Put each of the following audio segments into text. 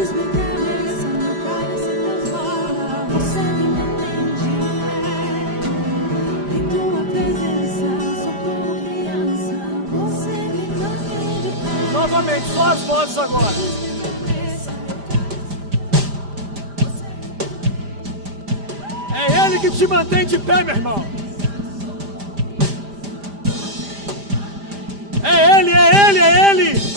Antes me interessa, meu cálice transborda. Você me mantém de pé. Em tua presença, sou como criança. Você me mantém de pé. Novamente, só as vozes agora. É Ele que te mantém de pé, meu irmão. É Ele, é Ele, é Ele.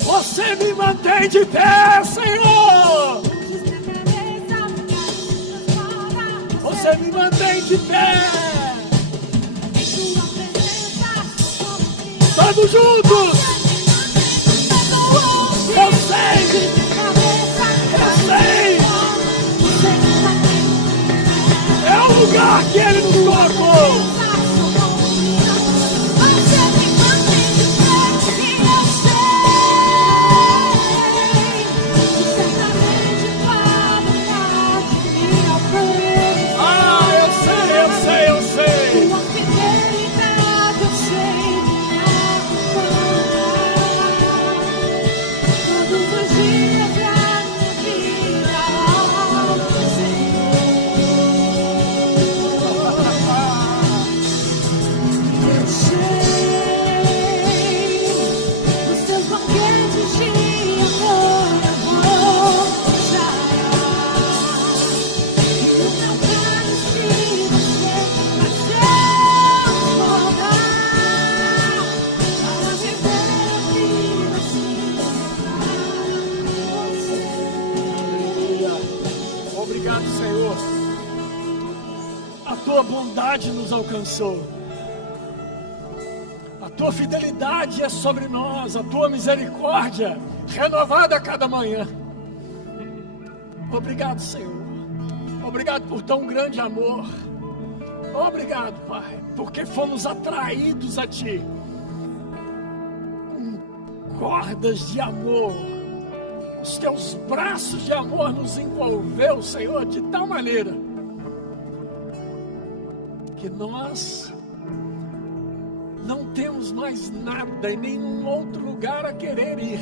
Você me mantém de pé, Senhor. Você me mantém de pé. Vamos juntos. Eu sei. Eu sei. É o lugar que Ele nos colocou. Obrigado, Senhor. A tua bondade nos alcançou. A tua fidelidade é sobre nós. A tua misericórdia renovada a cada manhã. Obrigado, Senhor. Obrigado por tão grande amor. Obrigado, Pai, porque fomos atraídos a Ti com cordas de amor. Os teus braços de amor nos envolveu, Senhor, de tal maneira que nós não temos mais nada em nenhum outro lugar a querer ir,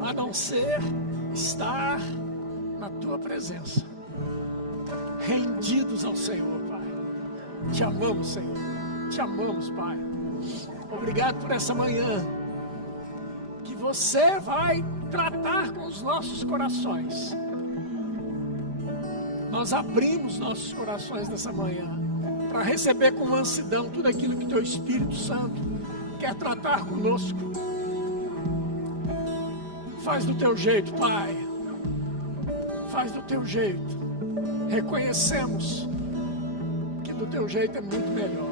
a não ser estar na tua presença, rendidos ao Senhor, Pai. Te amamos, Senhor. Te amamos, Pai. Obrigado por essa manhã que você vai tratar com os nossos corações. Nós abrimos nossos corações nessa manhã para receber com mansidão tudo aquilo que Teu Espírito Santo quer tratar conosco. Faz do Teu jeito, Pai. Faz do Teu jeito. Reconhecemos que do Teu jeito é muito melhor.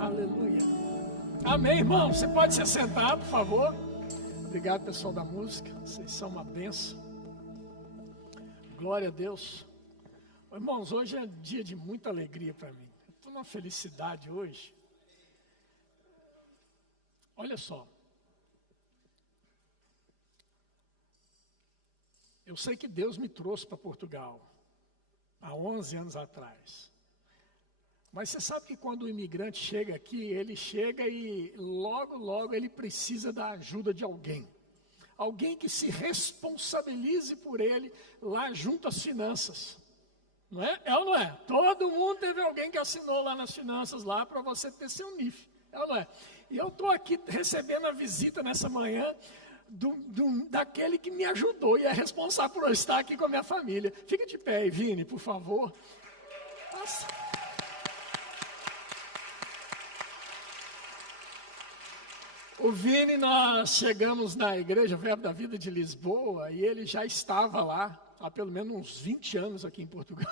Aleluia. Amém, irmão. Você pode se sentar, por favor. Obrigado, pessoal da música. Vocês são uma bênção. Glória a Deus. Irmãos, hoje é dia de muita alegria para mim. Estou numa felicidade hoje. Olha só. Eu sei que Deus me trouxe para Portugal há 11 anos atrás. Mas você sabe que quando o imigrante chega aqui, ele chega e logo ele precisa da ajuda de alguém. Alguém que se responsabilize por ele lá junto às finanças. Não é? É ou não é? Todo mundo teve alguém que assinou lá nas finanças lá para você ter seu NIF. É ou não é? E eu estou aqui recebendo a visita nessa manhã daquele que me ajudou e é responsável por eu estar aqui com a minha família. Fica de pé aí, Vini, por favor. Nossa. O Vini, nós chegamos na Igreja Verbo da Vida de Lisboa e ele já estava lá há pelo menos uns 20 anos aqui em Portugal.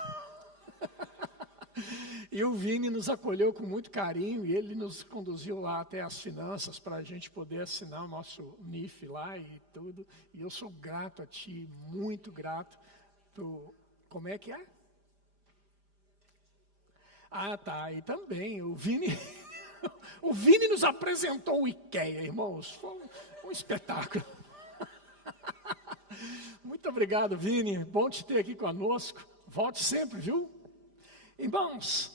E o Vini nos acolheu com muito carinho e ele nos conduziu lá até as finanças para a gente poder assinar o nosso NIF lá e tudo. E eu sou grato a ti, muito grato. Como é que é? Ah, tá. E também o Vini... O Vini nos apresentou o IKEA, irmãos. Foi um espetáculo. Muito obrigado, Vini. Bom te ter aqui conosco. Volte sempre, viu? Irmãos,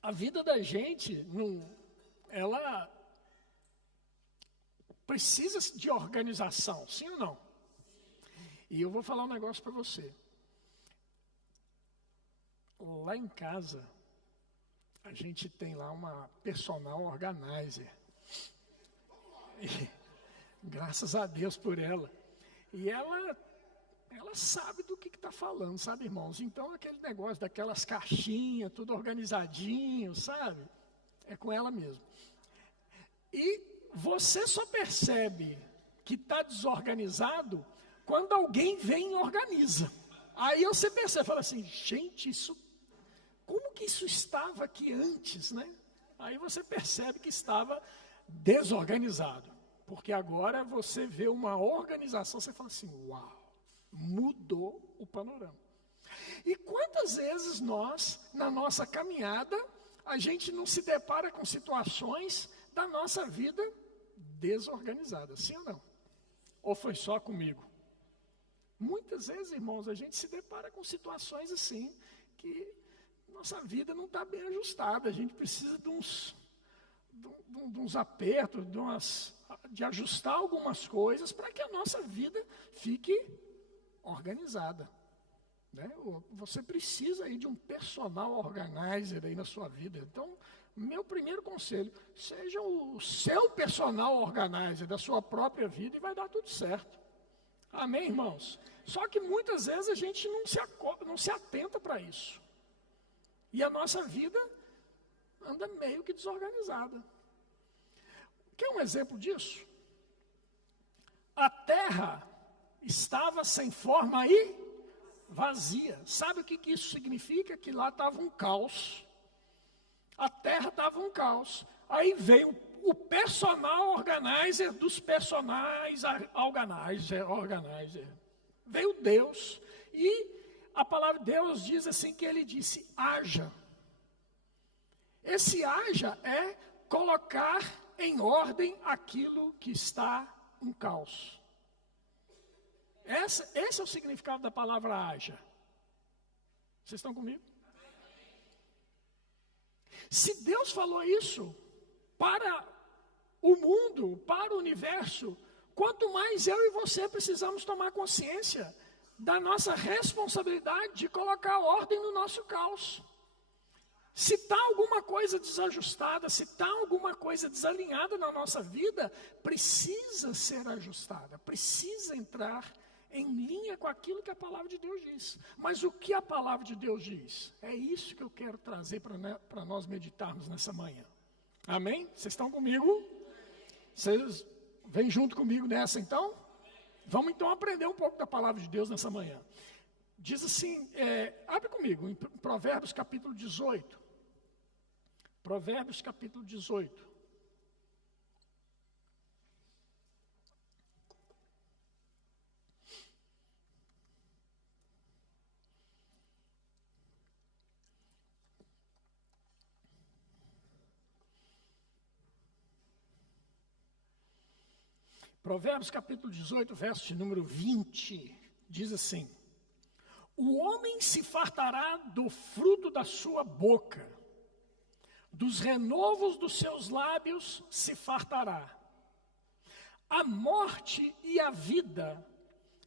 a vida da gente, ela precisa de organização, sim ou não? E eu vou falar um negócio para você. Lá em casa, a gente tem lá uma personal organizer. E, graças a Deus por ela. E ela sabe do que está falando, sabe, irmãos? Então, aquele negócio daquelas caixinhas, tudo organizadinho, sabe? É com ela mesmo. E você só percebe que está desorganizado quando alguém vem e organiza. Aí você percebe, fala assim, gente, como que isso estava aqui antes, né? Aí você percebe que estava desorganizado. Porque agora você vê uma organização, você fala assim, uau, mudou o panorama. E quantas vezes nós, na nossa caminhada, a gente não se depara com situações da nossa vida desorganizada, sim ou não? Ou foi só comigo? Muitas vezes, irmãos, a gente se depara com situações assim, que nossa vida não está bem ajustada, a gente precisa de uns apertos, de ajustar algumas coisas para que a nossa vida fique organizada. Né? Você precisa aí de um personal organizer aí na sua vida. Então, meu primeiro conselho, seja o seu personal organizer da sua própria vida e vai dar tudo certo. Amém, irmãos? Só que muitas vezes a gente não se atenta para isso. E a nossa vida anda meio que desorganizada. Quer um exemplo disso? A terra estava sem forma e vazia. Sabe o que isso significa? Que lá estava um caos. A terra estava um caos. Aí veio o personal organizer dos personagens organizer. Veio Deus e a palavra de Deus diz assim que ele disse, haja. Esse haja é colocar em ordem aquilo que está em caos. Esse é o significado da palavra haja. Vocês estão comigo? Se Deus falou isso para o mundo, para o universo, quanto mais eu e você precisamos tomar consciência da nossa responsabilidade de colocar ordem no nosso caos. Se está alguma coisa desajustada, se está alguma coisa desalinhada na nossa vida, precisa ser ajustada, precisa entrar em linha com aquilo que a palavra de Deus diz. Mas o que a palavra de Deus diz? É isso que eu quero trazer para nós meditarmos nessa manhã. Amém? Vocês estão comigo? Vocês vêm junto comigo nessa então? Vamos então aprender um pouco da palavra de Deus nessa manhã. Diz assim, abre comigo, em Provérbios capítulo 18. Provérbios capítulo 18. Provérbios capítulo 18, verso de número 20, diz assim, o homem se fartará do fruto da sua boca, dos renovos dos seus lábios se fartará. A morte e a vida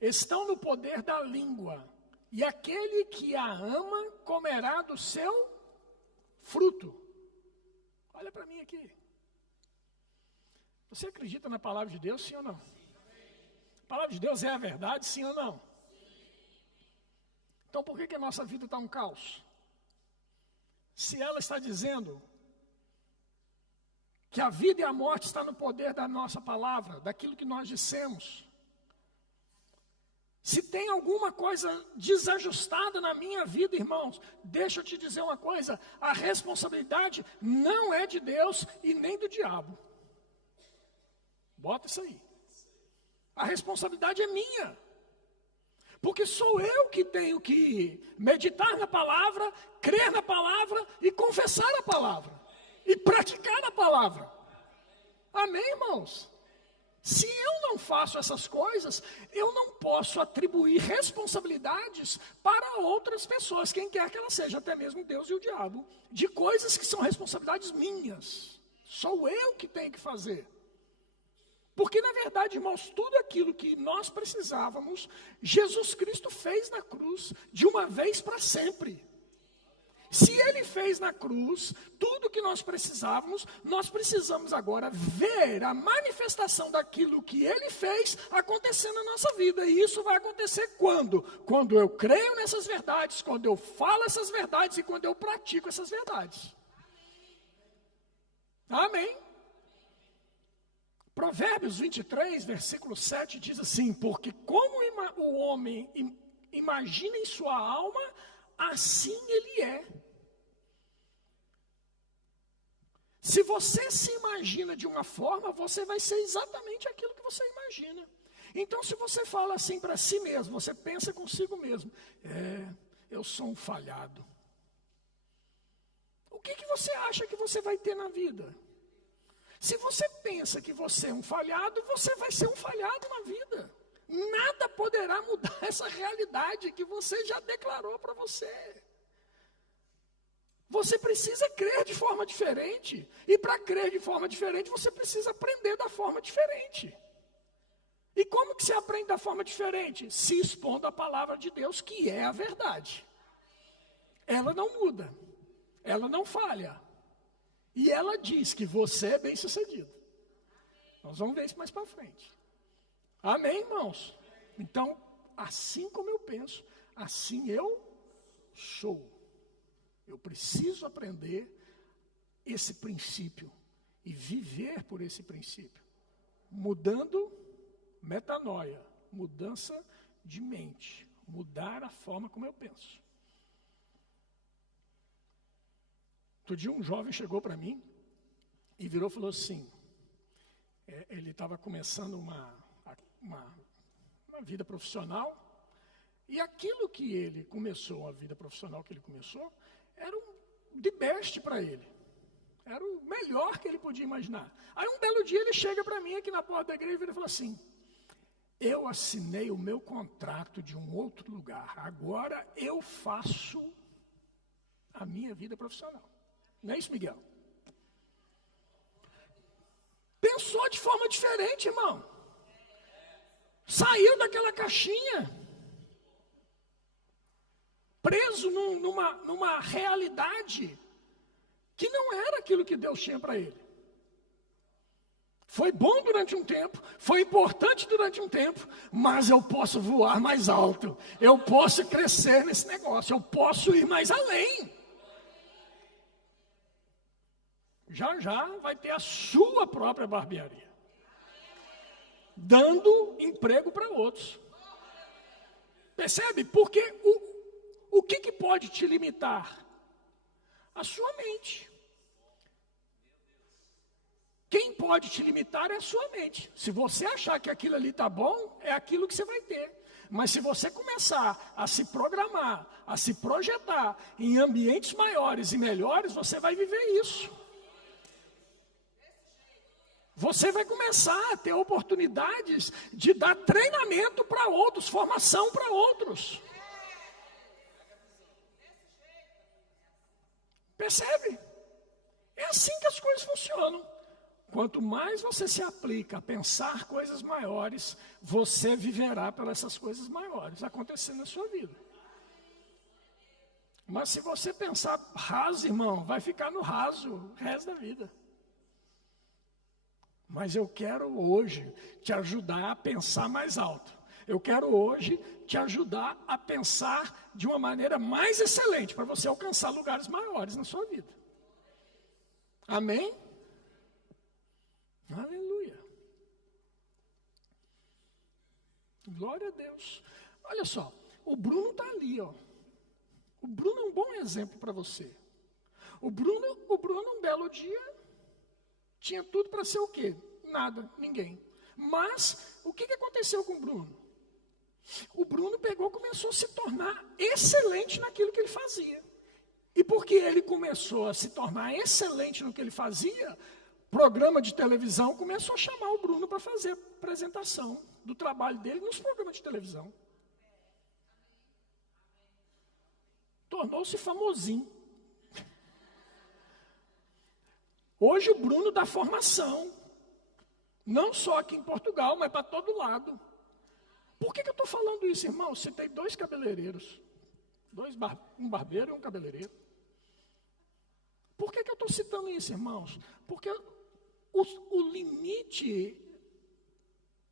estão no poder da língua, e aquele que a ama comerá do seu fruto. Olha para mim aqui. Você acredita na palavra de Deus, sim ou não? A palavra de Deus é a verdade, sim ou não? Então por que a nossa vida está um caos? Se ela está dizendo que a vida e a morte estão no poder da nossa palavra, daquilo que nós dissemos. Se tem alguma coisa desajustada na minha vida, irmãos, deixa eu te dizer uma coisa, a responsabilidade não é de Deus e nem do diabo. Bota isso aí. A responsabilidade é minha. Porque sou eu que tenho que meditar na palavra, crer na palavra e confessar a palavra. E praticar a palavra. Amém, irmãos? Se eu não faço essas coisas, eu não posso atribuir responsabilidades para outras pessoas, quem quer que elas sejam, até mesmo Deus e o diabo, de coisas que são responsabilidades minhas. Sou eu que tenho que fazer. Porque, na verdade, irmãos, tudo aquilo que nós precisávamos, Jesus Cristo fez na cruz de uma vez para sempre. Se Ele fez na cruz tudo o que nós precisávamos, nós precisamos agora ver a manifestação daquilo que Ele fez acontecer na nossa vida. E isso vai acontecer quando? Quando eu creio nessas verdades, quando eu falo essas verdades e quando eu pratico essas verdades. Amém? Provérbios 23, versículo 7 diz assim: porque como o homem imagina em sua alma, assim ele é. Se você se imagina de uma forma, você vai ser exatamente aquilo que você imagina. Então, se você fala assim para si mesmo, você pensa consigo mesmo: eu sou um falhado. O que você acha que você vai ter na vida? Se você pensa que você é um falhado, você vai ser um falhado na vida. Nada poderá mudar essa realidade que você já declarou para você. Você precisa crer de forma diferente. E para crer de forma diferente, você precisa aprender da forma diferente. E como que se aprende da forma diferente? Se expondo à palavra de Deus, que é a verdade. Ela não muda. Ela não falha. E ela diz que você é bem-sucedido. Nós vamos ver isso mais para frente. Amém, irmãos? Então, assim como eu penso, assim eu sou. Eu preciso aprender esse princípio e viver por esse princípio. Mudando metanoia, mudança de mente, mudar a forma como eu penso. Outro dia um jovem chegou para mim e virou e falou assim, ele estava começando uma vida profissional, e aquilo que ele começou, a vida profissional que ele começou, era de best para ele. Era o melhor que ele podia imaginar. Aí um belo dia ele chega para mim aqui na porta da igreja e fala assim: eu assinei o meu contrato de um outro lugar, agora eu faço a minha vida profissional. Não é isso, Miguel? Pensou de forma diferente, irmão. Saiu daquela caixinha. Preso numa realidade que não era aquilo que Deus tinha para ele. Foi bom durante um tempo, foi importante durante um tempo, mas eu posso voar mais alto, eu posso crescer nesse negócio, eu posso ir mais além. Já vai ter a sua própria barbearia, dando emprego para outros. Percebe? Porque o que pode te limitar? A sua mente. Quem pode te limitar é a sua mente. Se você achar que aquilo ali está bom, é aquilo que você vai ter. Mas se você começar a se programar, a se projetar em ambientes maiores e melhores, você vai viver isso. Você vai começar a ter oportunidades de dar treinamento para outros, formação para outros. Percebe? É assim que as coisas funcionam. Quanto mais você se aplica a pensar coisas maiores, você viverá pelas essas coisas maiores acontecendo na sua vida. Mas se você pensar raso, irmão, vai ficar no raso o resto da vida. Mas eu quero hoje te ajudar a pensar mais alto. Eu quero hoje te ajudar a pensar de uma maneira mais excelente, para você alcançar lugares maiores na sua vida. Amém? Aleluia. Glória a Deus. Olha só, o Bruno está ali, ó. O Bruno é um bom exemplo para você. O Bruno, um belo dia, tinha tudo para ser o quê? Nada, ninguém. Mas, o que aconteceu com o Bruno? O Bruno começou a se tornar excelente naquilo que ele fazia. E porque ele começou a se tornar excelente no que ele fazia, programa de televisão começou a chamar o Bruno para fazer a apresentação do trabalho dele nos programas de televisão. Tornou-se famosinho. Hoje o Bruno dá formação, não só aqui em Portugal, mas para todo lado. Por que eu estou falando isso, irmão? Citei 2 cabeleireiros, um barbeiro e um cabeleireiro. Por que eu estou citando isso, irmãos? Porque o limite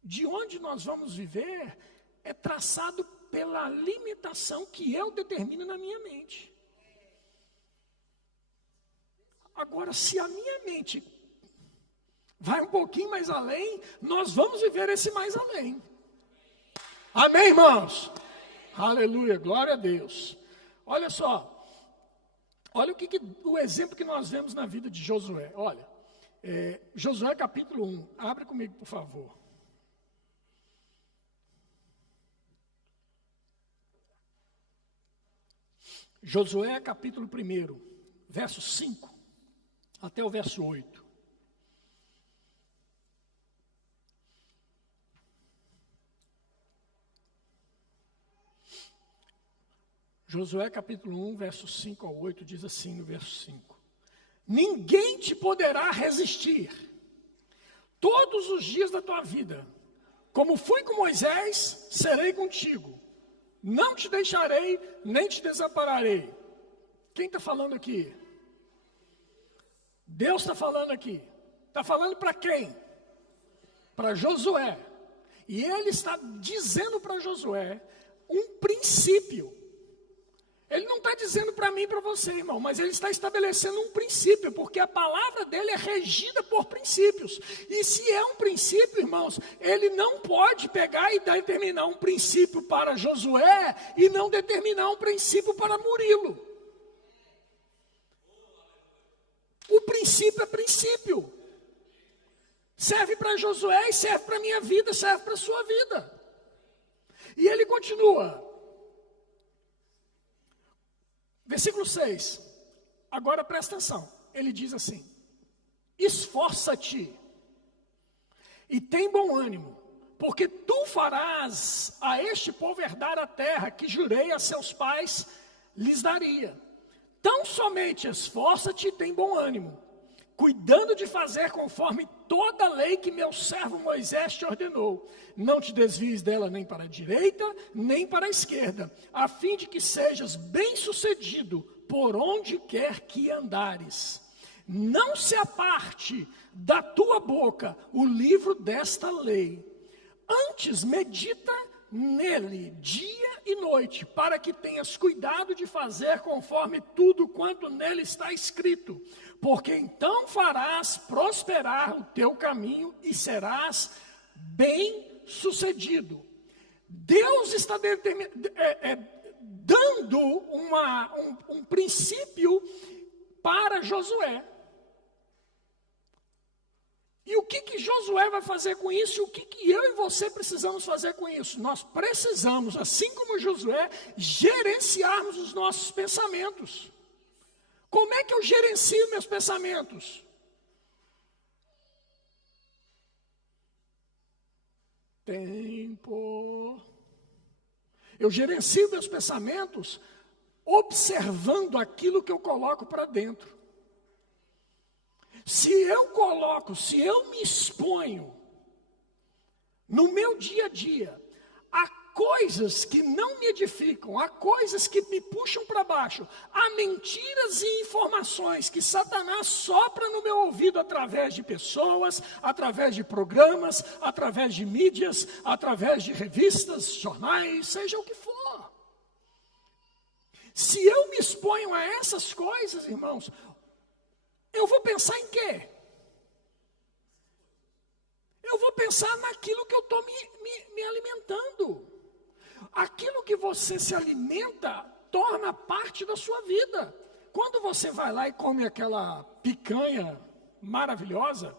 de onde nós vamos viver é traçado pela limitação que eu determino na minha mente. Agora, se a minha mente vai um pouquinho mais além, nós vamos viver esse mais além. Amém, irmãos? Aleluia, glória a Deus. Olha só, olha o exemplo que nós vemos na vida de Josué. Olha, Josué capítulo 1, abre comigo, por favor. Josué capítulo 1, verso 5 até o verso 8. Josué capítulo 1, versos 5 ao 8, diz assim no verso 5. Ninguém te poderá resistir todos os dias da tua vida. Como fui com Moisés, serei contigo. Não te deixarei, nem te desampararei. Quem está falando aqui? Deus está falando aqui. Está falando para quem? Para Josué. E ele está dizendo para Josué um princípio. Ele não está dizendo para mim e para você, irmão, mas ele está estabelecendo um princípio, porque a palavra dele é regida por princípios. E se é um princípio, irmãos, ele não pode pegar e determinar um princípio para Josué e não determinar um princípio para Murilo. O princípio é princípio. Serve para Josué e serve para a minha vida, serve para a sua vida. E ele continua. Versículo 6, agora presta atenção, ele diz assim, esforça-te e tem bom ânimo, porque tu farás a este povo herdar a terra que jurei a seus pais lhes daria. Tão somente esforça-te e tem bom ânimo, cuidando de fazer conforme toda a lei que meu servo Moisés te ordenou. Não te desvies dela nem para a direita, nem para a esquerda, a fim de que sejas bem-sucedido por onde quer que andares. Não se aparte da tua boca o livro desta lei. Antes medita nele dia e noite, para que tenhas cuidado de fazer conforme tudo quanto nele está escrito. Porque então prosperar o teu caminho e serás bem-sucedido. Deus está dando um princípio para Josué. E o que Josué vai fazer com isso? E o que eu e você precisamos fazer com isso? Nós precisamos, assim como Josué, gerenciarmos os nossos pensamentos. Como é que eu gerencio meus pensamentos? Tempo. Eu gerencio meus pensamentos observando aquilo que eu coloco para dentro. Se eu me exponho no meu dia a dia a coisas que não me edificam, a coisas que me puxam para baixo, a mentiras e informações que Satanás sopra no meu ouvido através de pessoas, através de programas, através de mídias, através de revistas, jornais, seja o que for. Se eu me exponho a essas coisas, irmãos, eu vou pensar em quê? Eu vou pensar naquilo que eu estou me alimentando. Aquilo que você se alimenta torna parte da sua vida. Quando você vai lá e come aquela picanha maravilhosa,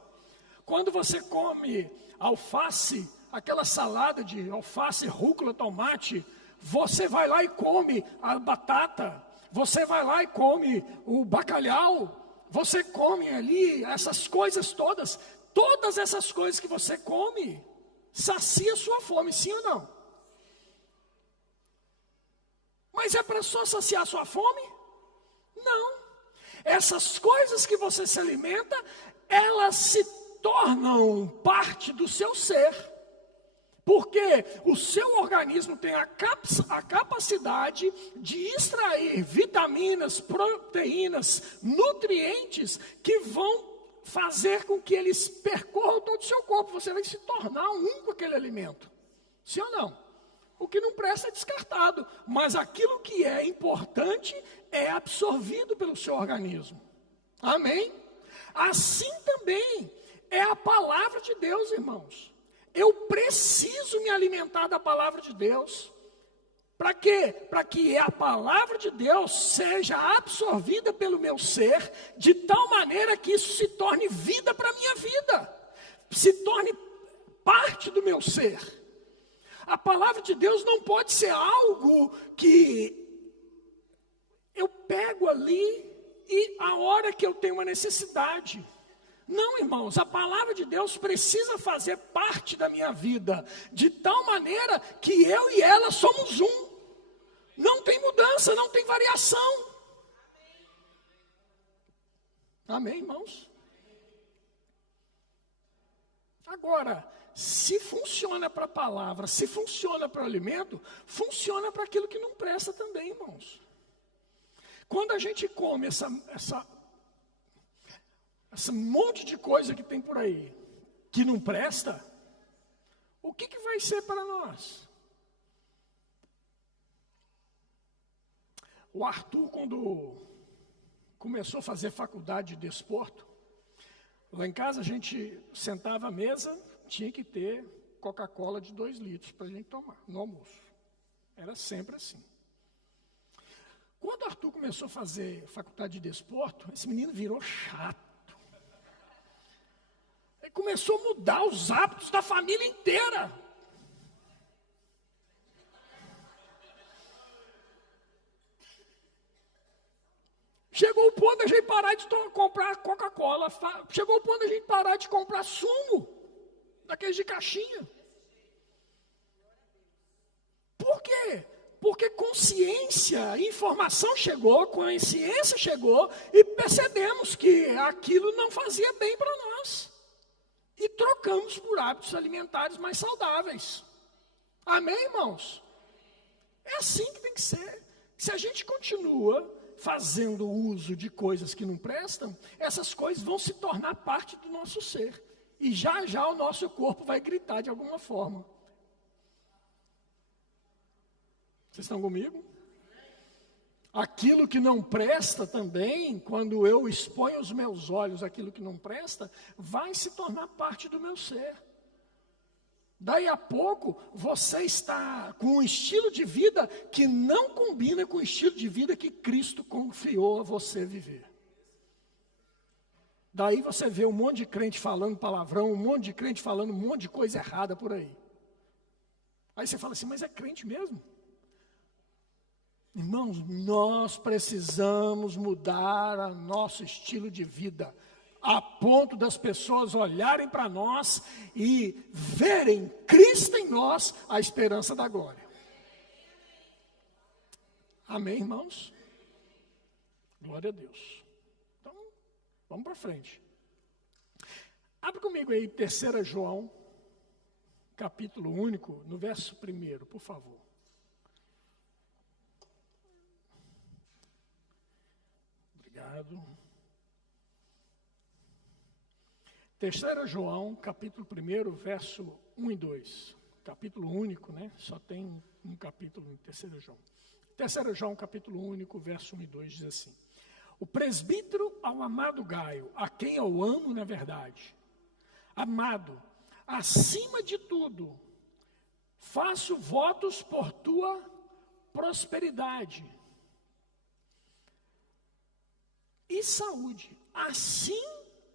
quando você come alface, aquela salada de alface, rúcula, tomate, você vai lá e come a batata, você vai lá e come o bacalhau, você come ali essas coisas todas essas coisas que você come, sacia a sua fome, sim ou não? Mas é para só saciar a sua fome? Não. Essas coisas que você se alimenta, elas se tornam parte do seu ser. Porque o seu organismo tem a capacidade de extrair vitaminas, proteínas, nutrientes que vão fazer com que eles percorram todo o seu corpo. Você vai se tornar um com aquele alimento. Sim ou não? O que não presta é descartado, mas aquilo que é importante é absorvido pelo seu organismo. Amém? Assim também é a palavra de Deus, irmãos. Eu preciso me alimentar da palavra de Deus. Para quê? Para que a palavra de Deus seja absorvida pelo meu ser, de tal maneira que isso se torne vida para a minha vida, se torne parte do meu ser. A palavra de Deus não pode ser algo que eu pego ali e a hora que eu tenho uma necessidade. Não, irmãos, a palavra de Deus precisa fazer parte da minha vida, de tal maneira que eu e ela somos um. Não tem mudança, não tem variação. Amém, irmãos? Agora, se funciona para a palavra, se funciona para o alimento, funciona para aquilo que não presta também, irmãos. Quando a gente come esse monte de coisa que tem por aí, que não presta, o que vai ser para nós? O Arthur, quando começou a fazer faculdade de desporto, lá em casa a gente sentava à mesa, tinha que ter Coca-Cola de 2 litros para a gente tomar no almoço. Era sempre assim. Quando o Arthur começou a fazer faculdade de desporto, esse menino virou chato. Ele começou a mudar os hábitos da família inteira. Chegou o ponto da gente parar de comprar Coca-Cola. Chegou o ponto da gente parar de comprar sumo, daqueles de caixinha. Por quê? Porque consciência, informação chegou, consciência chegou e percebemos que aquilo não fazia bem para nós. E trocamos por hábitos alimentares mais saudáveis. Amém, irmãos? É assim que tem que ser. Se a gente continua fazendo uso de coisas que não prestam, essas coisas vão se tornar parte do nosso ser. E já já o nosso corpo vai gritar de alguma forma. Vocês estão comigo? Aquilo que não presta também, quando eu exponho os meus olhos aquilo que não presta, vai se tornar parte do meu ser. Daí a pouco, você está com um estilo de vida que não combina com o estilo de vida que Cristo confiou a você viver. Daí você vê um monte de crente falando palavrão, um monte de crente falando um monte de coisa errada por aí. Aí você fala assim, mas é crente mesmo? Irmãos, nós precisamos mudar o nosso estilo de vida, a ponto das pessoas olharem para nós e verem Cristo em nós, a esperança da glória. Amém, irmãos? Glória a Deus. Então, vamos para frente. Abre comigo aí 3 João, capítulo único, no verso 1, por favor. Obrigado. 3 João, capítulo 1, verso 1 e 2. Capítulo único, né? Só tem um capítulo em 3 João. 3 João, capítulo único, verso 1 e 2, diz assim. O presbítero ao amado Gaio, a quem eu amo na verdade. Amado, acima de tudo, faço votos por tua prosperidade e saúde, assim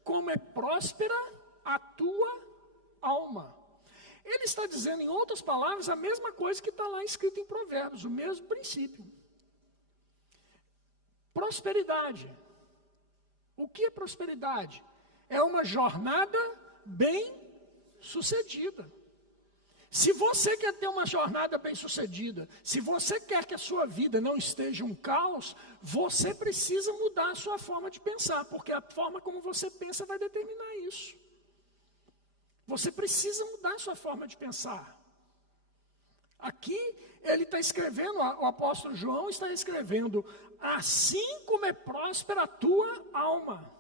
como é próspera a tua alma. Ele está dizendo, em outras palavras, a mesma coisa que está lá escrito em Provérbios, o mesmo princípio. Prosperidade. O que é prosperidade? É uma jornada bem sucedida. Se você quer ter uma jornada bem sucedida, se você quer que a sua vida não esteja um caos, você precisa mudar a sua forma de pensar, porque a forma como você pensa vai determinar isso. Você precisa mudar a sua forma de pensar. Aqui ele está escrevendo, o apóstolo João está escrevendo, assim como é próspera a tua alma.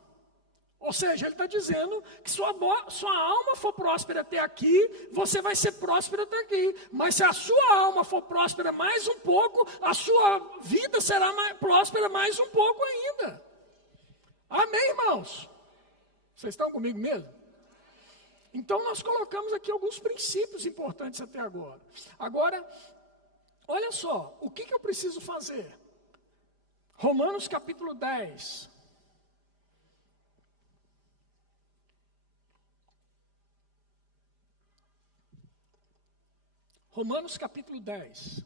Ou seja, ele está dizendo que sua alma for próspera até aqui, você vai ser próspero até aqui. Mas se a sua alma for próspera mais um pouco, a sua vida será próspera mais um pouco ainda. Amém, irmãos? Vocês estão comigo mesmo? Então nós colocamos aqui alguns princípios importantes até agora. Agora, olha só, o que eu preciso fazer? Romanos capítulo 10. Romanos capítulo 10.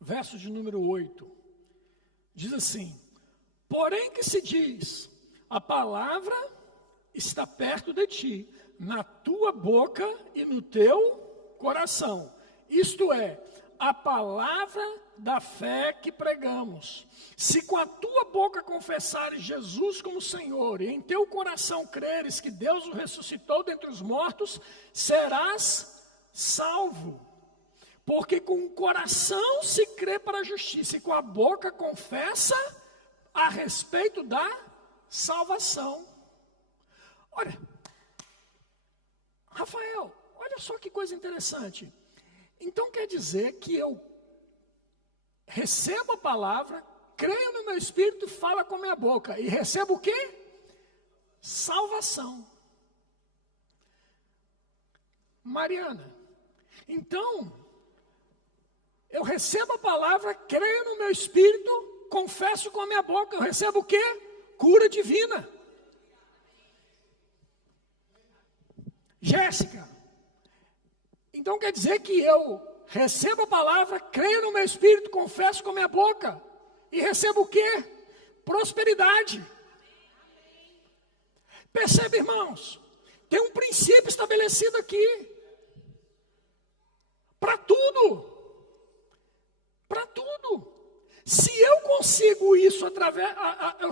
Verso de número 8. Diz assim: porém que se diz, a palavra está perto de ti, na tua boca e no teu coração. Isto é, a palavra da fé que pregamos. Se com a tua boca confessares Jesus como Senhor, e em teu coração creres que Deus o ressuscitou dentre os mortos, serás salvo. Porque com o coração se crê para a justiça, e com a boca confessa a respeito da salvação. Olha, Rafael, olha só que coisa interessante. Então quer dizer que eu recebo a palavra, creio no meu espírito, falo com a minha boca, e recebo o quê? Salvação. Mariana, então, eu recebo a palavra, creio no meu espírito, confesso com a minha boca, eu recebo o quê? Cura divina. Jéssica, então quer dizer que eu recebo a palavra, creio no meu espírito, confesso com a minha boca, e recebo o quê? Prosperidade. Percebe, irmãos? Tem um princípio estabelecido aqui. Para tudo. Para tudo. Se eu consigo isso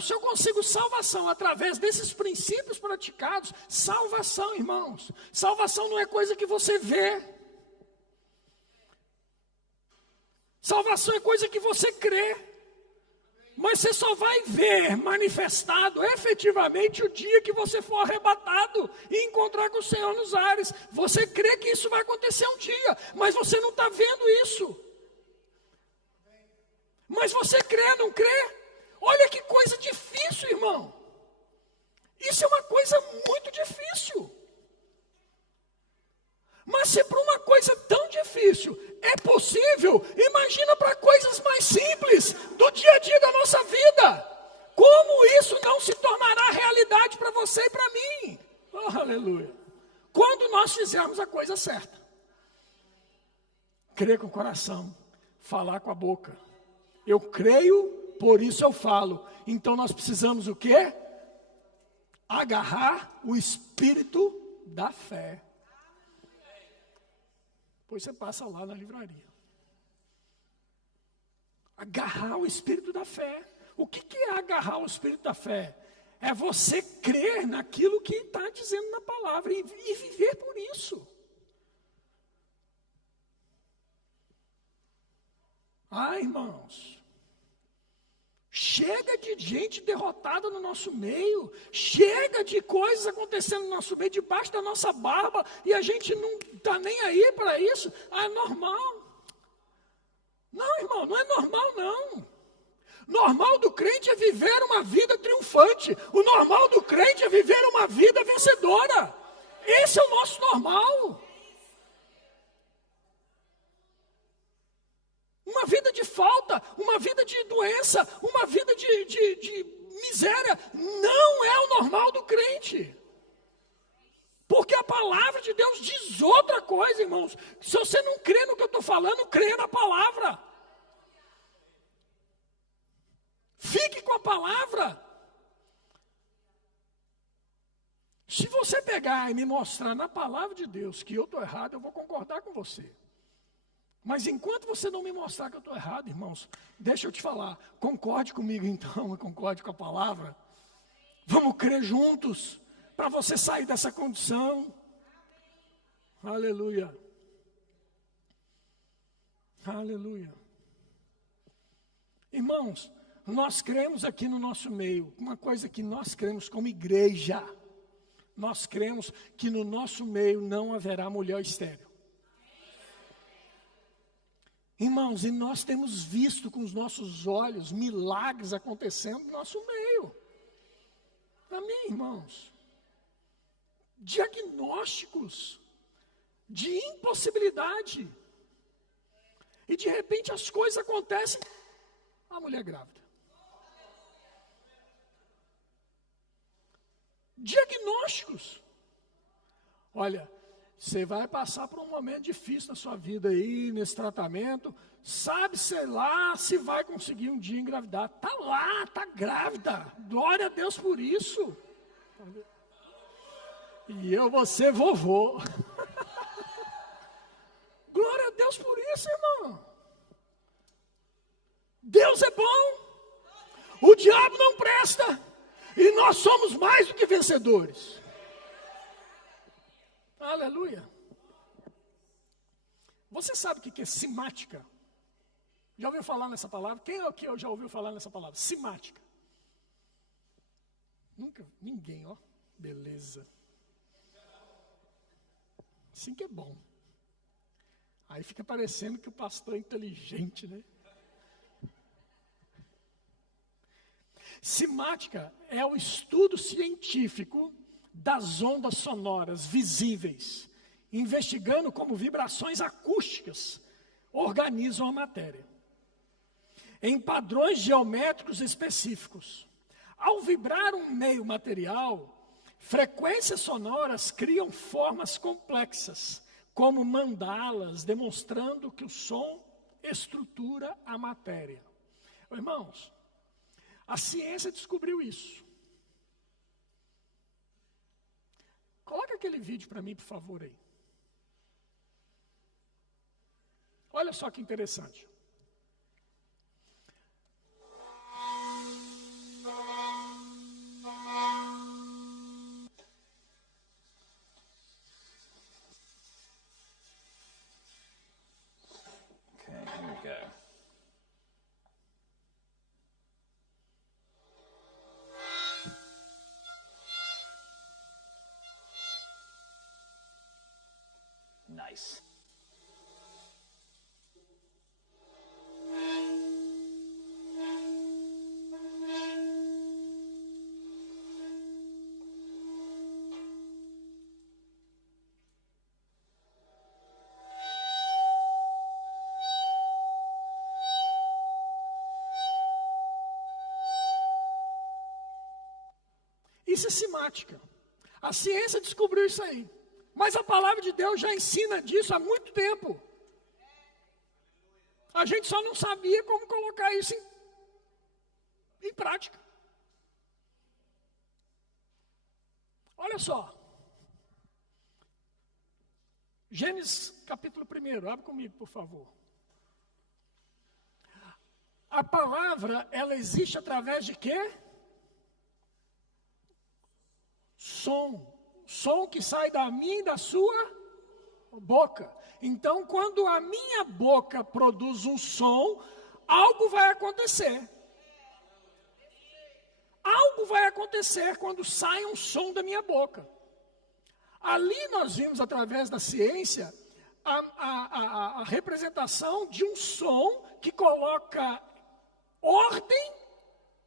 se eu consigo salvação através desses princípios praticados, salvação, irmãos, salvação não é coisa que você vê. Salvação é coisa que você crê. Mas você só vai ver manifestado efetivamente o dia que você for arrebatado e encontrar com o Senhor nos ares. Você crê que isso vai acontecer um dia, mas você não está vendo isso. Mas você crê, não crê? Olha que coisa difícil, irmão. Isso é uma coisa muito difícil. Mas se para uma coisa tão difícil é possível, imagina para coisas mais simples do dia a dia da nossa vida. Como isso não se tornará realidade para você e para mim? Oh, aleluia. Quando nós fizermos a coisa certa. Crer com o coração, falar com a boca. Eu creio, por isso eu falo. Então nós precisamos o quê? Agarrar o espírito da fé. Depois você passa lá na livraria. Agarrar o espírito da fé. O que é agarrar o espírito da fé? É você crer naquilo que está dizendo na palavra e viver por isso. Ah, irmãos, chega de gente derrotada no nosso meio, chega de coisas acontecendo no nosso meio, debaixo da nossa barba, e a gente não está nem aí para isso. Ah, é normal. Não, irmão, não é normal não. Normal do crente é viver uma vida triunfante. O normal do crente é viver uma vida vencedora. Esse é o nosso normal. Uma vida de falta, uma vida de doença, uma vida de miséria, não é o normal do crente. Porque a palavra de Deus diz outra coisa, irmãos. Se você não crê no que eu estou falando, crê na palavra. Fique com a palavra. Se você pegar e me mostrar na palavra de Deus que eu estou errado, eu vou concordar com você. Mas enquanto você não me mostrar que eu estou errado, irmãos, deixa eu te falar, concorde comigo então, concorde com a palavra. Vamos crer juntos, para você sair dessa condição. Aleluia. Aleluia. Irmãos, nós cremos aqui no nosso meio, uma coisa que nós cremos como igreja, nós cremos que no nosso meio não haverá mulher estéril. Irmãos, e nós temos visto com os nossos olhos milagres acontecendo no nosso meio. Amém, irmãos? Diagnósticos de impossibilidade. E de repente as coisas acontecem, a mulher grávida. Diagnósticos. Olha, você vai passar por um momento difícil na sua vida aí, nesse tratamento. Sabe, sei lá, se vai conseguir um dia engravidar. Está lá, está grávida. Glória a Deus por isso. E eu vou ser vovô. Glória a Deus por isso, irmão. Deus é bom. O diabo não presta. E nós somos mais do que vencedores. Aleluia. Você sabe o que é simática? Já ouviu falar nessa palavra? Quem aqui já ouviu falar nessa palavra? Simática. Nunca? Ninguém, ó. Beleza. Assim que é bom. Aí fica parecendo que o pastor é inteligente, né? Simática é o estudo científico das ondas sonoras visíveis, investigando como vibrações acústicas organizam a matéria, em padrões geométricos específicos. Ao vibrar um meio material, frequências sonoras criam formas complexas, como mandalas, demonstrando que o som estrutura a matéria. Irmãos, a ciência descobriu isso. Coloca aquele vídeo para mim, por favor, aí. Olha só que interessante. Okay, here we go. Nice. Isso é simática. A ciência descobriu isso aí. Mas a palavra de Deus já ensina disso há muito tempo. A gente só não sabia como colocar isso em prática. Olha só. Gênesis capítulo 1, abre comigo, por favor. A palavra, ela existe através de quê? Som. Som que sai da minha e da sua boca. Então, quando a minha boca produz um som, algo vai acontecer. Algo vai acontecer quando sai um som da minha boca. Ali nós vimos, através da ciência, a representação de um som que coloca ordem,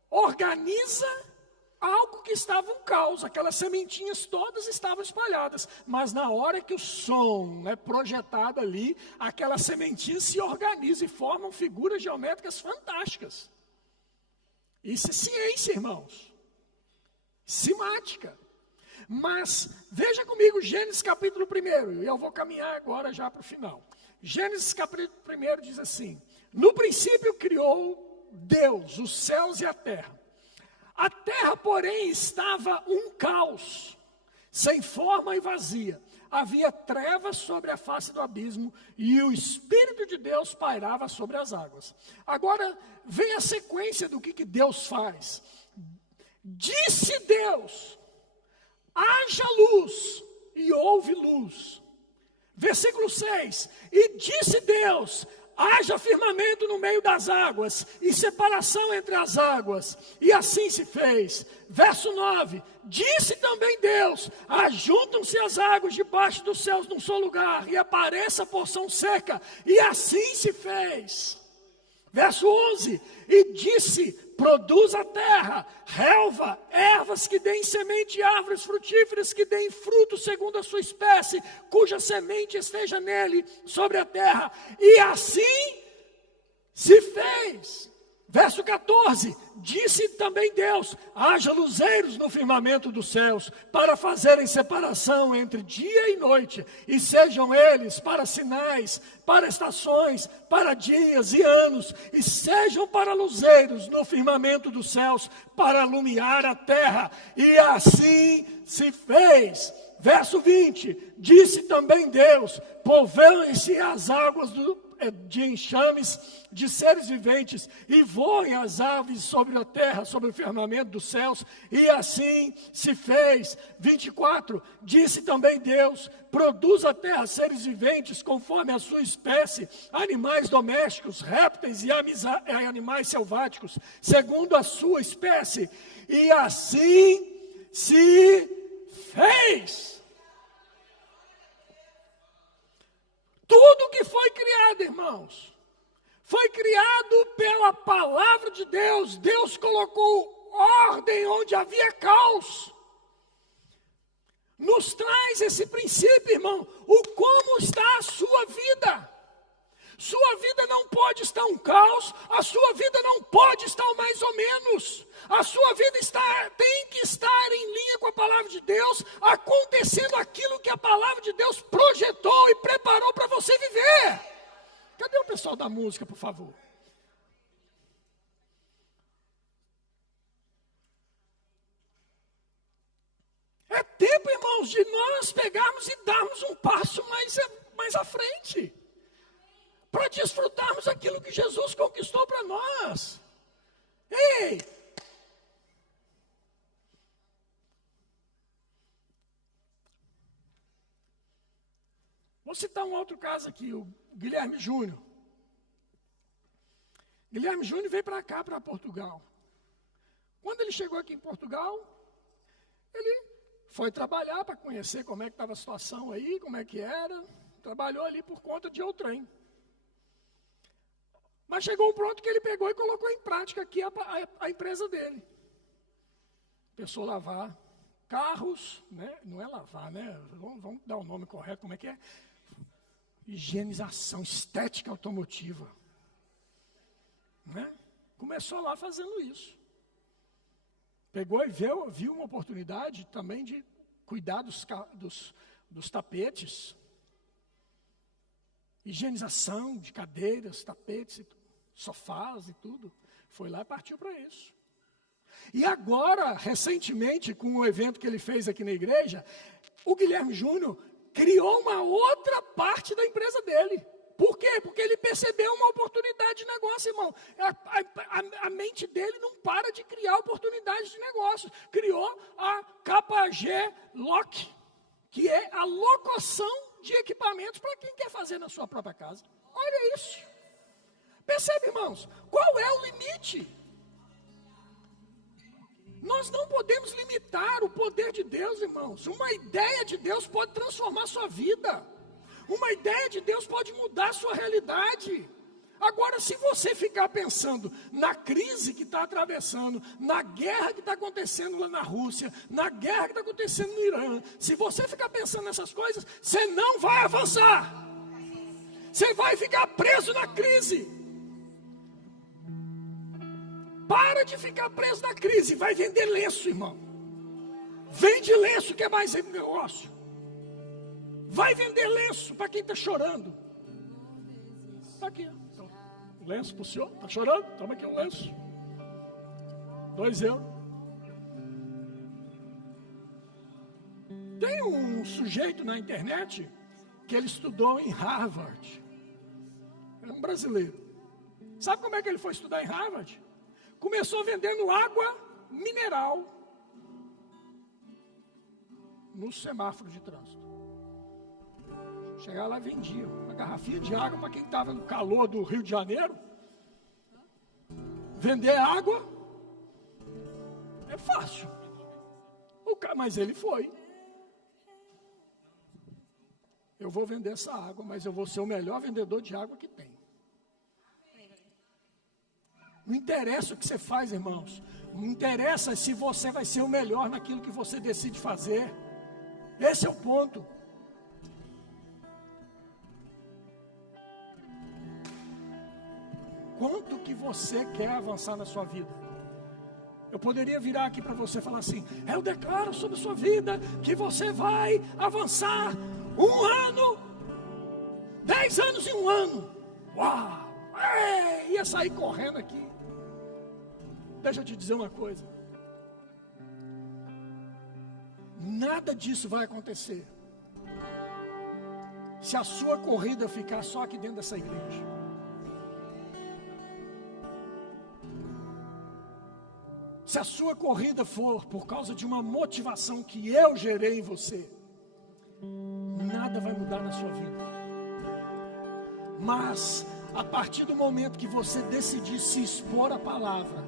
organiza algo que estava um caos. Aquelas sementinhas todas estavam espalhadas. Mas na hora que o som é projetado ali, aquelas sementinhas se organizam e formam figuras geométricas fantásticas. Isso é ciência, irmãos. Simática. Mas, veja comigo Gênesis capítulo 1, e eu vou caminhar agora já para o final. Gênesis capítulo 1 diz assim: no princípio criou Deus os céus e a terra. A terra, porém, estava um caos, sem forma e vazia. Havia trevas sobre a face do abismo e o Espírito de Deus pairava sobre as águas. Agora, vem a sequência do que Deus faz. Disse Deus, haja luz, e houve luz. Versículo 6, e disse Deus, haja firmamento no meio das águas, e separação entre as águas, e assim se fez. Verso 9, disse também Deus, ajuntam-se as águas debaixo dos céus num só lugar, e apareça a porção seca, e assim se fez. Verso 11, e disse, produz a terra, relva, ervas que deem semente e árvores frutíferas que deem fruto segundo a sua espécie, cuja semente esteja nele, sobre a terra. E assim se fez. Verso 14, disse também Deus, haja luzeiros no firmamento dos céus, para fazerem separação entre dia e noite, e sejam eles para sinais, para estações, para dias e anos, e sejam para luzeiros no firmamento dos céus, para alumiar a terra, e assim se fez. Verso 20, disse também Deus, povoem-se as águas de enxames de seres viventes, e voem as aves sobre a terra, sobre o firmamento dos céus, e assim se fez. 24, disse também Deus, produz a terra seres viventes conforme a sua espécie, animais domésticos, répteis e animais selváticos, segundo a sua espécie, e assim se fez. Tudo que foi criado, irmãos, foi criado pela palavra de Deus. Deus colocou ordem onde havia caos. Nos traz esse princípio, irmão, o como está a sua vida. Sua vida não pode estar um caos, a sua vida não pode estar mais ou menos. A sua vida tem que estar em linha com a palavra de Deus, acontecendo aquilo que a palavra de Deus projetou e preparou para você viver. Cadê o pessoal da música, por favor? É tempo, irmãos, de nós pegarmos e darmos um passo mais à frente, para desfrutarmos aquilo que Jesus conquistou para nós. Ei! Vou citar um outro caso aqui, o Guilherme Júnior. Guilherme Júnior veio para cá, para Portugal. Quando ele chegou aqui em Portugal, ele foi trabalhar para conhecer como é que estava a situação aí, como é que era. Trabalhou ali por conta de outrem. Mas chegou um ponto que ele pegou e colocou em prática aqui a empresa dele. Começou a lavar carros, né? Não é lavar, né? Vamos dar o nome correto, como é que é? Higienização, estética automotiva. Né? Começou lá fazendo isso. Pegou e viu uma oportunidade também de cuidar dos tapetes. Higienização de cadeiras, tapetes, sofás e tudo. Foi lá e partiu para isso. E agora, recentemente, com o evento que ele fez aqui na igreja, o Guilherme Júnior criou uma outra parte da empresa dele. Por quê? Porque ele percebeu uma oportunidade de negócio, irmão. A mente dele não para de criar oportunidades de negócio. Criou a KG Lock, que é a locação de equipamentos para quem quer fazer na sua própria casa. Olha isso. Percebe, irmãos? Qual é o limite? Nós não podemos limitar o poder de Deus, irmãos. Uma ideia de Deus pode transformar a sua vida. Uma ideia de Deus pode mudar a sua realidade. Agora, se você ficar pensando na crise que está atravessando, na guerra que está acontecendo lá na Rússia, na guerra que está acontecendo no Irã, se você ficar pensando nessas coisas, você não vai avançar. Você vai ficar preso na crise. Para de ficar preso na crise, vai vender lenço, irmão. Vende lenço que é mais negócio. Vai vender lenço para quem está chorando. Está aqui. Lenço pro senhor? Tá chorando? Toma aqui um lenço. 2 euros. Tem um sujeito na internet que ele estudou em Harvard. É um brasileiro. Sabe como é que ele foi estudar em Harvard? Começou vendendo água mineral no semáforo de trânsito. Chegava lá e vendia uma garrafinha de água para quem estava no calor do Rio de Janeiro. Vender água é fácil. Mas ele foi. Eu vou vender essa água, mas eu vou ser o melhor vendedor de água que tem. Não interessa o que você faz, irmãos. Não interessa se você vai ser o melhor naquilo que você decide fazer. Esse é o ponto. Quanto que você quer avançar na sua vida? Eu poderia virar aqui para você e falar assim: eu declaro sobre a sua vida que você vai avançar 1 ano, 10 anos em 1 ano. Uau! Ia sair correndo aqui. Deixa eu te dizer uma coisa. Nada disso vai acontecer se a sua corrida ficar só aqui dentro dessa igreja. Se a sua corrida for por causa de uma motivação que eu gerei em você, nada vai mudar na sua vida. Mas, a partir do momento que você decidir se expor à palavra,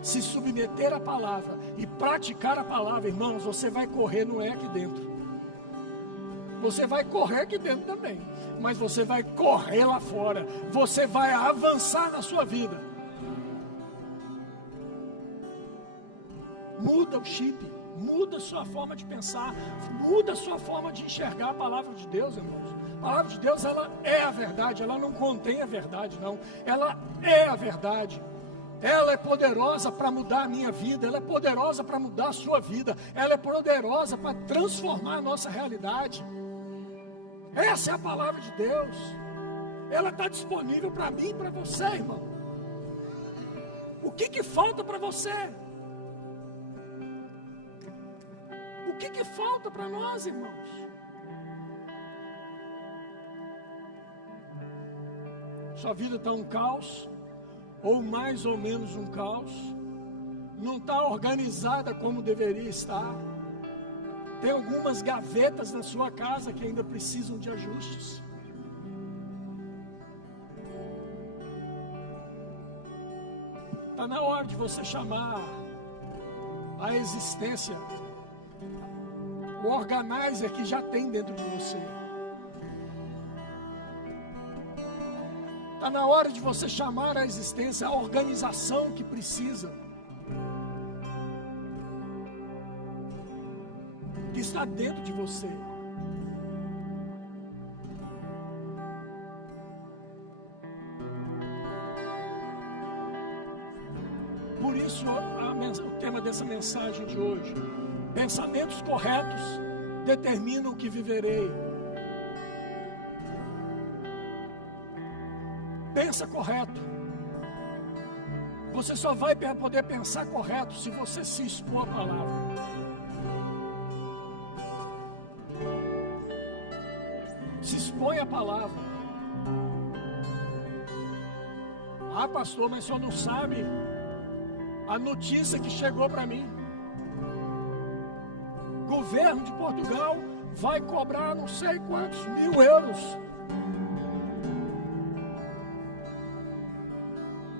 se submeter à palavra e praticar a palavra, irmãos, você vai correr, não é aqui dentro. Você vai correr aqui dentro também, mas você vai correr lá fora. Você vai avançar na sua vida. Muda o chip, muda a sua forma de pensar, muda a sua forma de enxergar a palavra de Deus, irmãos. A palavra de Deus, ela é a verdade, ela não contém a verdade, não. Ela é a verdade. Ela é poderosa para mudar a minha vida, ela é poderosa para mudar a sua vida, ela é poderosa para transformar a nossa realidade. Essa é a palavra de Deus. Ela está disponível para mim e para você, irmão. O que falta para você? O que falta para nós, irmãos? Sua vida está um caos, ou mais ou menos um caos. Não está organizada como deveria estar. Tem algumas gavetas na sua casa que ainda precisam de ajustes. Está na hora de você chamar a existência o organizer que já tem dentro de você. Está na hora de você chamar a existência a organização que precisa, que está dentro de você. Por isso o tema dessa mensagem de hoje: pensamentos corretos determinam o que viverei. Pensa correto. Você só vai poder pensar correto se você se expor à palavra. Se expõe à palavra. Ah, pastor, mas o senhor não sabe a notícia que chegou para mim. O governo de Portugal vai cobrar não sei quantos mil euros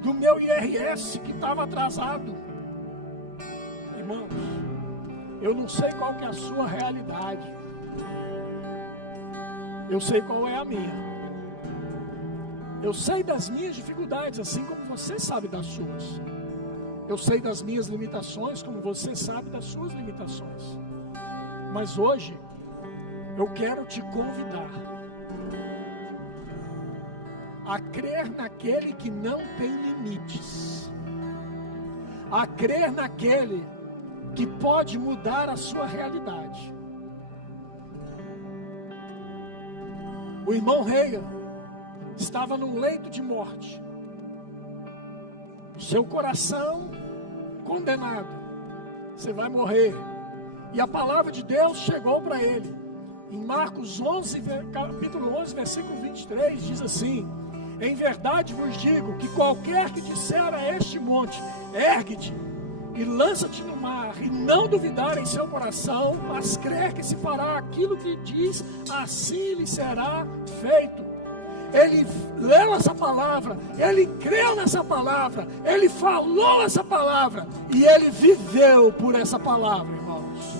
do meu IRS que estava atrasado. Irmãos, eu não sei qual que é a sua realidade. Eu sei qual é a minha. Eu sei das minhas dificuldades, assim como você sabe das suas. Eu sei das minhas limitações, como você sabe das suas limitações. Mas hoje, eu quero te convidar a crer naquele que não tem limites, a crer naquele que pode mudar a sua realidade. O irmão Reagan estava num leito de morte, seu coração condenado, você vai morrer. E a palavra de Deus chegou para ele. Em Marcos 11, capítulo 11, versículo 23, diz assim: em verdade vos digo que qualquer que disser a este monte, ergue-te e lança-te no mar, e não duvidar em seu coração, mas crer que se fará aquilo que diz, assim lhe será feito. Ele leu essa palavra, ele creu nessa palavra, ele falou essa palavra, e ele viveu por essa palavra, irmãos.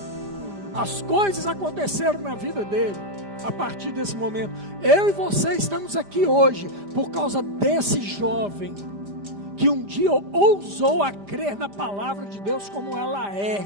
As coisas aconteceram na vida dele a partir desse momento. Eu e você estamos aqui hoje por causa desse jovem que um dia ousou a crer na palavra de Deus como ela é,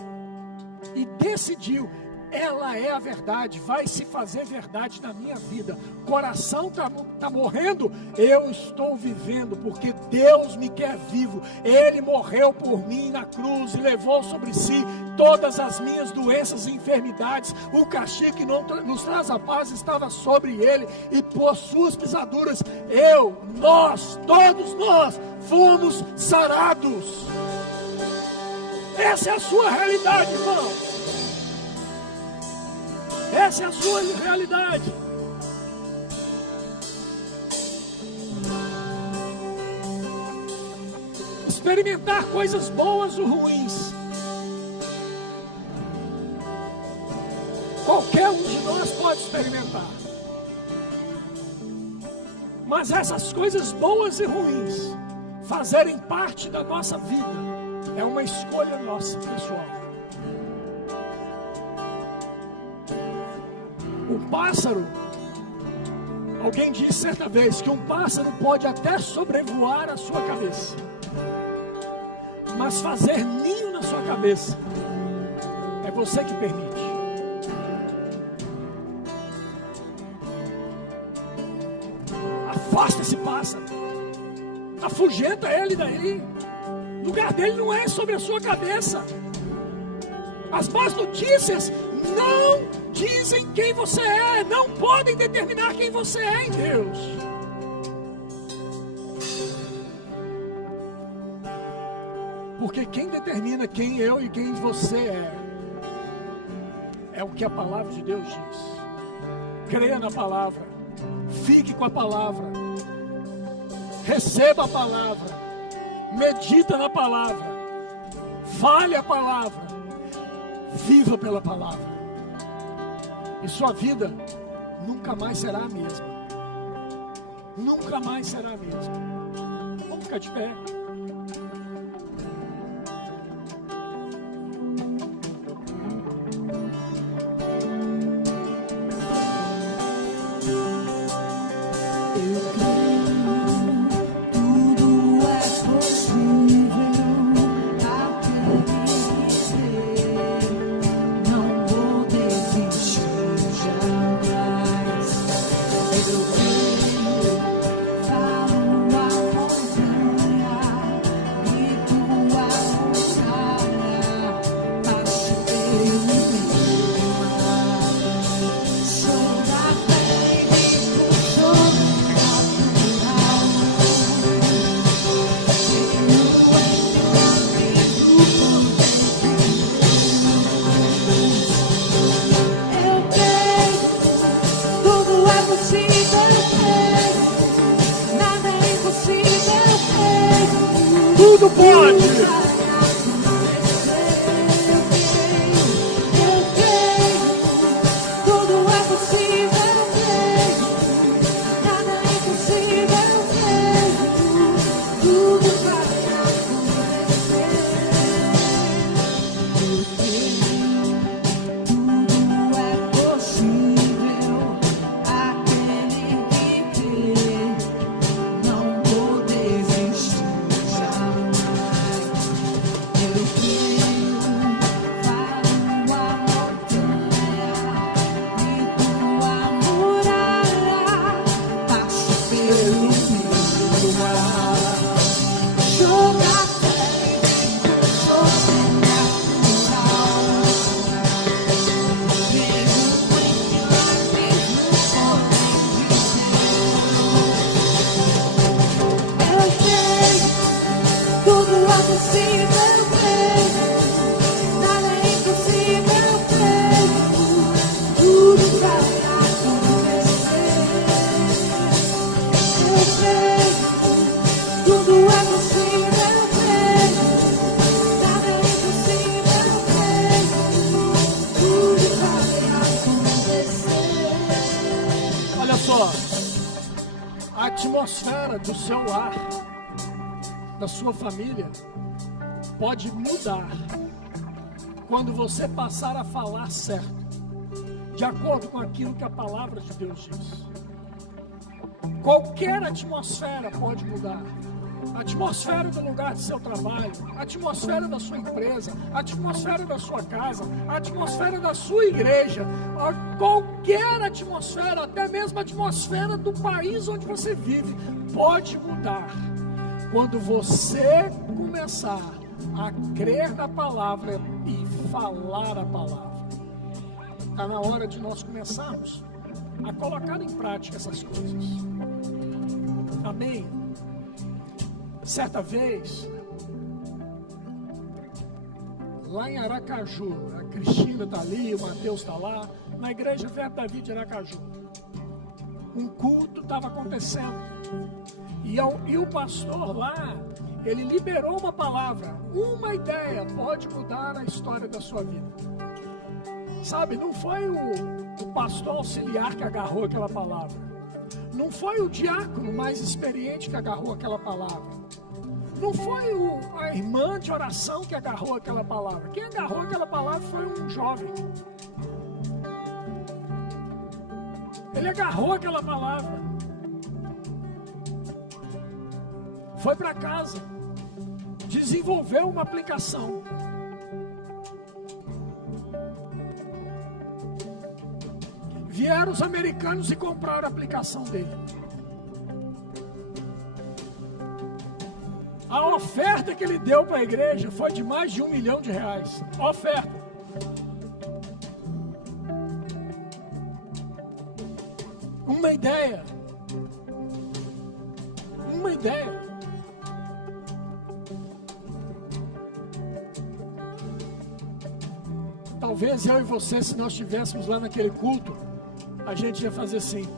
e decidiu: ela é a verdade, vai se fazer verdade na minha vida. Coração está morrendo, eu estou vivendo, porque Deus me quer vivo. Ele morreu por mim na cruz e levou sobre si todas as minhas doenças e enfermidades. O castigo que nos traz a paz estava sobre ele, e por suas pisaduras todos nós fomos sarados. Essa é a sua realidade, irmão. Essa é a sua realidade. Experimentar coisas boas ou ruins, qualquer um de nós pode experimentar. Mas essas coisas boas e ruins fazerem parte da nossa vida é uma escolha nossa, pessoal. O pássaro, alguém disse certa vez que um pássaro pode até sobrevoar a sua cabeça, mas fazer ninho na sua cabeça é você que permite. Afasta esse pássaro, afugenta ele daí. O lugar dele não é sobre a sua cabeça. As más notícias não dizem quem você é, não podem determinar quem você é em Deus. Porque quem determina quem eu e quem você é o que a palavra de Deus diz. Creia na palavra, fique com a palavra, receba a palavra, medita na palavra, fale a palavra, viva pela palavra. E sua vida nunca mais será a mesma. Nunca mais será a mesma. Vamos ficar de pé. Tudo pode. atmosfera do seu lar, da sua família, pode mudar quando você passar a falar certo, de acordo com aquilo que a palavra de Deus diz. Qualquer atmosfera pode mudar. A atmosfera do lugar de seu trabalho, a atmosfera da sua empresa, a atmosfera da sua casa, a atmosfera da sua igreja, qualquer atmosfera, até mesmo a atmosfera do país onde você vive, pode mudar quando você começar a crer na palavra e falar a palavra. Está na hora de nós começarmos a colocar em prática essas coisas. Amém? Certa vez, lá em Aracaju, a Cristina está ali, o Mateus está lá, na igreja Verbo da Vida de Aracaju, um culto estava acontecendo, e o pastor lá, ele liberou uma palavra, uma ideia pode mudar a história da sua vida. Sabe, não foi o pastor auxiliar que agarrou aquela palavra, não foi o diácono mais experiente que agarrou aquela palavra, não foi a irmã de oração que agarrou aquela palavra. Quem agarrou aquela palavra foi um jovem. Ele agarrou aquela palavra, foi para casa, desenvolveu uma aplicação. Vieram os americanos e compraram a aplicação dele. A oferta que ele deu para a igreja foi de mais de R$1 milhão. Oferta. Uma ideia. Uma ideia. Talvez eu e você, se nós estivéssemos lá naquele culto, a gente ia fazer assim.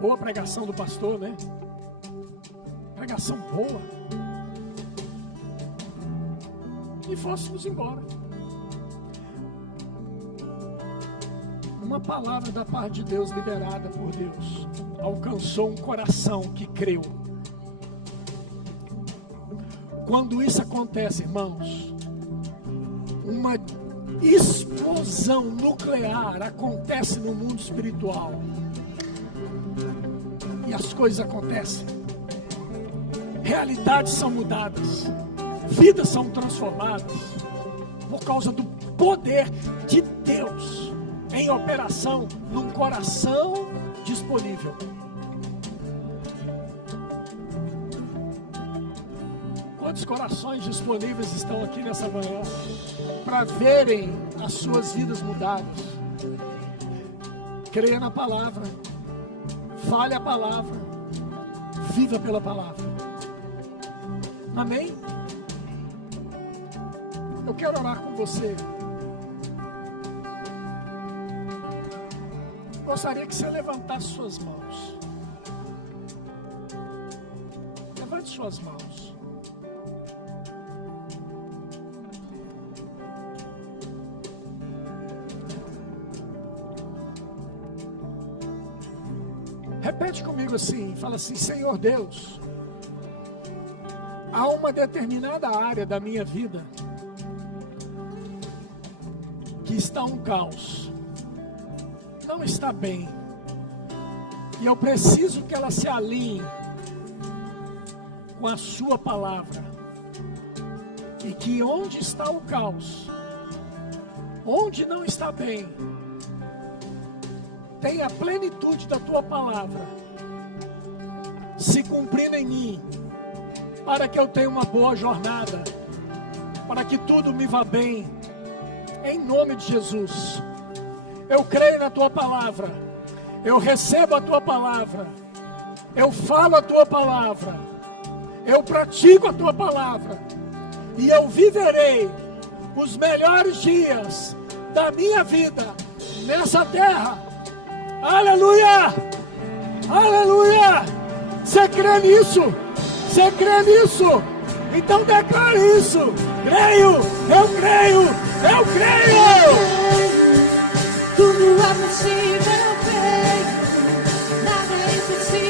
Boa pregação do pastor, né? Pregação boa, e fôssemos embora. Uma palavra da parte de Deus, liberada por Deus, alcançou um coração que creu. Quando isso acontece, irmãos, uma explosão nuclear acontece no mundo espiritual, e as coisas acontecem. Realidades são mudadas, vidas são transformadas por causa do poder de Deus em operação num coração disponível. Quantos corações disponíveis estão aqui nessa manhã para verem as suas vidas mudadas? Creia na palavra, fale a palavra, viva pela palavra. Amém? Eu quero orar com você. Gostaria que você levantasse suas mãos. Levante suas mãos. Repete comigo assim, fala assim: Senhor Deus, há uma determinada área da minha vida que está um caos, não está bem, e eu preciso que ela se alinhe com a sua palavra, e que onde está o caos, onde não está bem, tenha a plenitude da tua palavra se cumprindo em mim, para que eu tenha uma boa jornada, para que tudo me vá bem, em nome de Jesus. Eu creio na tua palavra, eu recebo a tua palavra, eu falo a tua palavra, eu pratico a tua palavra, e eu viverei os melhores dias da minha vida nessa terra. Aleluia! Aleluia! Você crê nisso? Você crê nisso? Então declare isso. Creio, eu creio, eu creio. Tudo é possível, creio. Nada é impossível.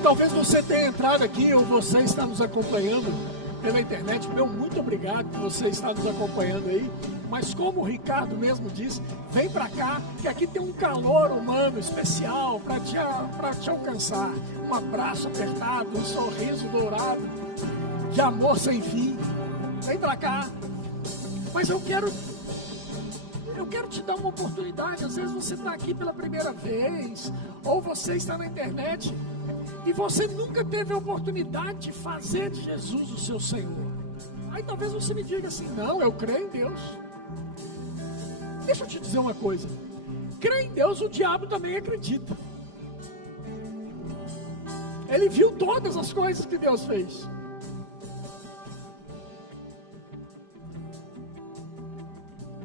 talvez você tenha entrado aqui ou você está nos acompanhando pela internet. Meu muito obrigado por você estar nos acompanhando aí. Mas como o Ricardo mesmo disse, vem para cá, que aqui tem um calor humano especial para te alcançar. Um abraço apertado, um sorriso dourado, de amor sem fim. Vem para cá. Mas eu quero te dar uma oportunidade. Às vezes você está aqui pela primeira vez, ou você está na internet e você nunca teve a oportunidade de fazer de Jesus o seu Senhor. Aí talvez você me diga assim: não, eu creio em Deus. Deixa eu te dizer uma coisa: crer em Deus, o diabo também acredita. Ele viu todas as coisas que Deus fez.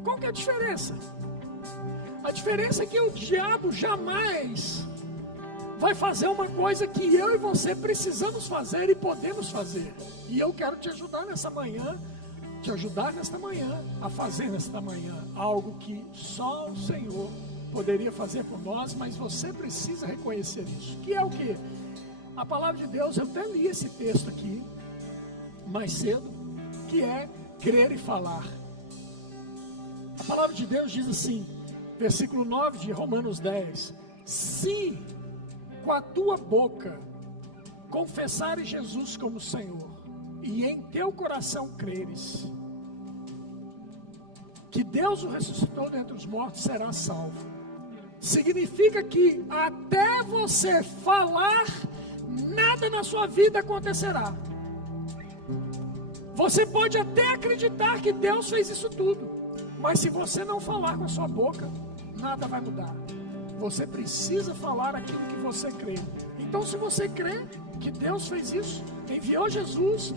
Qual que é a diferença? A diferença é que o diabo jamais vai fazer uma coisa que eu e você precisamos fazer e podemos fazer. E eu quero te ajudar nesta manhã a fazer nesta manhã algo que só o Senhor poderia fazer por nós, mas você precisa reconhecer isso. Que é o quê? A palavra de Deus, eu até li esse texto aqui mais cedo, que é crer e falar. A palavra de Deus diz assim, versículo 9 de Romanos 10: se com a tua boca confessares Jesus como Senhor, e em teu coração creres que Deus o ressuscitou dentre os mortos, serás salvo. Significa que até você falar, nada na sua vida acontecerá. Você pode até acreditar que Deus fez isso tudo, mas se você não falar com a sua boca, nada vai mudar. Você precisa falar aquilo que você crê. Então, se você crê que Deus fez isso, enviou Jesus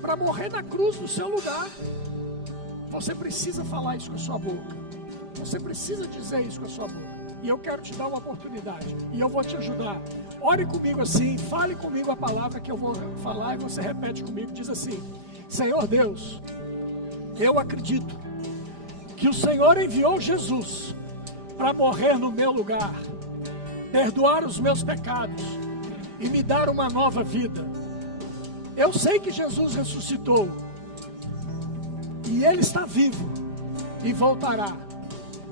para morrer na cruz no seu lugar, você precisa falar isso com a sua boca. Você precisa dizer isso com a sua boca. E eu quero te dar uma oportunidade, e eu vou te ajudar. Ore comigo assim, fale comigo a palavra que eu vou falar, e você repete comigo. Diz assim: Senhor Deus, eu acredito que o Senhor enviou Jesus para morrer no meu lugar, perdoar os meus pecados e me dar uma nova vida. Eu sei que Jesus ressuscitou e Ele está vivo e voltará.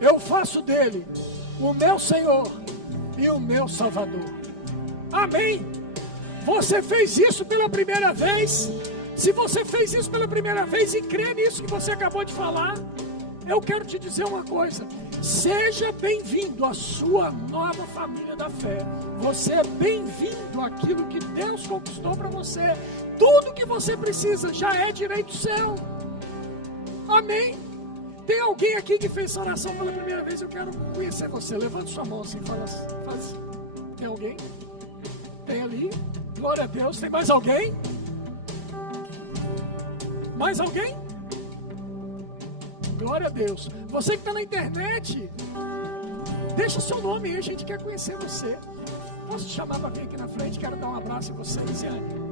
Eu faço dele o meu Senhor e o meu Salvador. Amém. Você fez isso pela primeira vez? Se você fez isso pela primeira vez e crê nisso que você acabou de falar, eu quero te dizer uma coisa: seja bem-vindo à sua nova família da fé. Você é bem-vindo àquilo que Deus conquistou para você. Tudo que você precisa já é direito seu. Amém? Tem alguém aqui que fez essa oração pela primeira vez? Eu quero conhecer você. Levanta sua mão assim, faz. Tem alguém? Tem ali? Glória a Deus. Tem mais alguém? Mais alguém? Glória a Deus. Você que está na internet, deixa seu nome aí, a gente quer conhecer você. Posso te chamar para vir aqui na frente? Quero dar um abraço em você, Lisiane.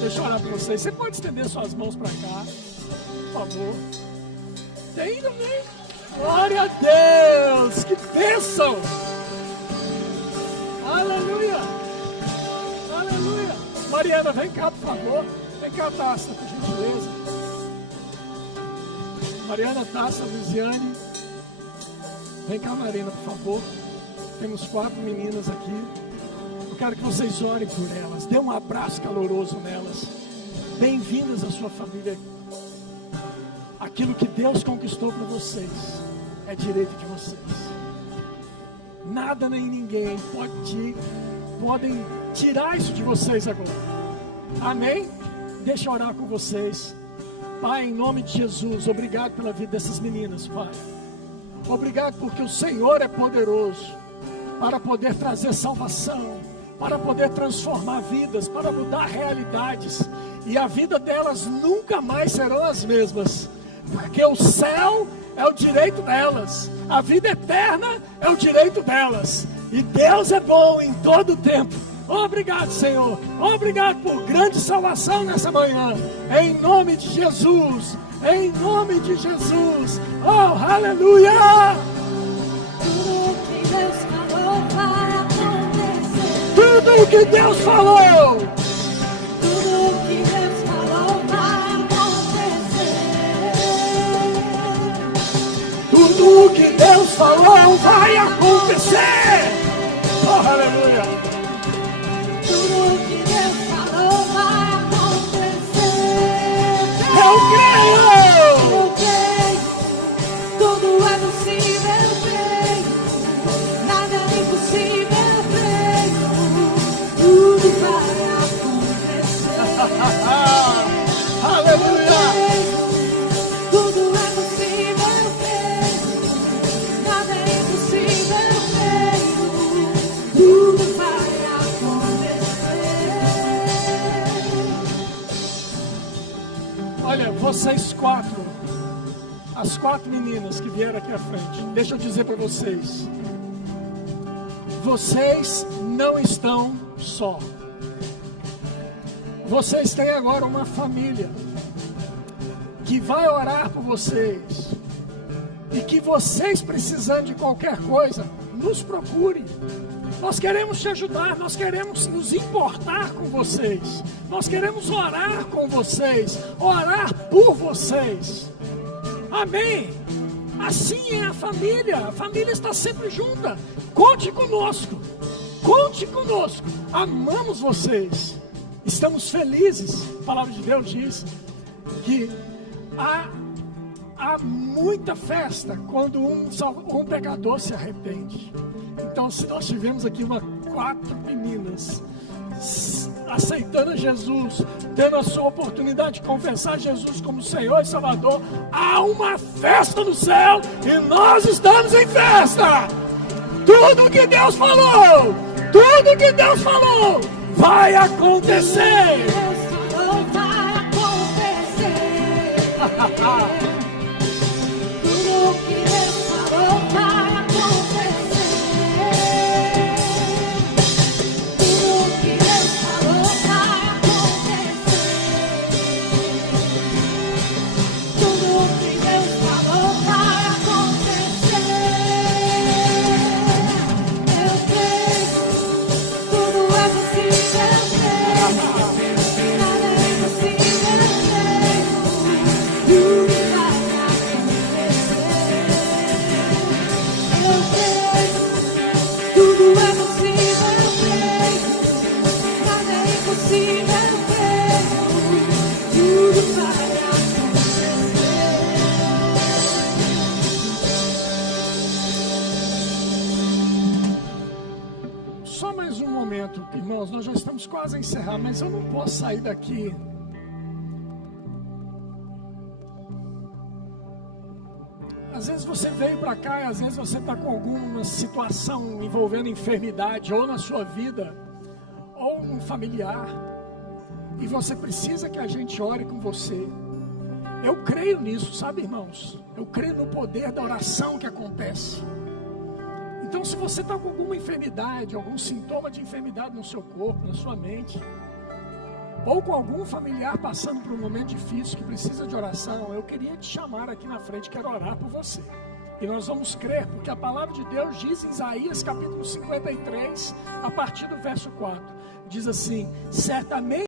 Deixa eu orar para vocês. Você pode estender suas mãos para cá, por favor. Tem também. Glória a Deus. Que bênção. Aleluia. Aleluia. Mariana, vem cá, por favor. Vem cá, Taça, por gentileza. Mariana, Taça, Lisiane. Vem cá, Marina, por favor. Temos 4 meninas aqui. Eu quero que vocês orem por elas. Dê um abraço caloroso nelas. Bem-vindas à sua família. Aquilo que Deus conquistou para vocês é direito de vocês. Nada nem ninguém podem tirar isso de vocês agora. Amém? Deixa eu orar com vocês. Pai, em nome de Jesus, obrigado pela vida dessas meninas, Pai. Obrigado porque o Senhor é poderoso para poder trazer salvação, para poder transformar vidas, para mudar realidades. E a vida delas nunca mais serão as mesmas, porque o céu é o direito delas, a vida eterna é o direito delas. E Deus é bom em todo o tempo. Obrigado, Senhor. Obrigado por grande salvação nessa manhã. Em nome de Jesus. Em nome de Jesus. Oh, aleluia! Tudo que Deus falou vai acontecer. Tudo que Deus falou. Tudo que Deus falou vai acontecer. Tudo que Deus falou vai acontecer. Oh, aleluia! Tudo que Deus falou vai acontecer. Eu creio! Eu creio, tudo é possível, eu creio, nada é impossível, eu creio, tudo vai acontecer. Aleluia! Tudo é possível, eu creio, nada é impossível, eu creio, tudo vai acontecer. Olha, vocês quatro, as quatro meninas que vieram aqui à frente, deixa eu dizer para vocês, vocês não estão só. Vocês têm agora uma família que vai orar por vocês, e que vocês precisando de qualquer coisa, nos procure. Nós queremos te ajudar, nós queremos nos importar com vocês, nós queremos orar com vocês, orar por vocês. Amém? Assim é a família está sempre junta. Conte conosco, amamos vocês, estamos felizes. A palavra de Deus diz que há muita festa quando um pecador se arrepende. Então, se nós tivemos aqui quatro meninas aceitando a Jesus, tendo a sua oportunidade de confessar Jesus como Senhor e Salvador, há uma festa no céu e nós estamos em festa. Tudo que Deus falou vai acontecer. Deus falou, vai acontecer. Tudo que Deus falou vai acontecer. Tudo que Deus falou vai acontecer. Tudo que Deus falou vai acontecer. Eu creio, tudo é possível, eu creio. Nada é impossível, eu creio. Tudo vai acontecer. Eu creio, tudo é possível, eu creio. Nada é impossível, eu creio. Tudo vai acontecer. Só mais um momento, irmãos, nós já estamos quase a encerrar, mas eu não posso sair daqui às vezes você veio para cá e às vezes você está com alguma situação envolvendo enfermidade, ou na sua vida, ou um familiar, e você precisa que a gente ore com você. Eu creio nisso, sabe, irmãos? Eu creio no poder da oração que acontece. Então, se você está com alguma enfermidade, algum sintoma de enfermidade no seu corpo, na sua mente, ou com algum familiar passando por um momento difícil que precisa de oração, eu queria te chamar aqui na frente, quero orar por você. E nós vamos crer, porque a palavra de Deus diz em Isaías capítulo 53, a partir do verso 4, diz assim: certamente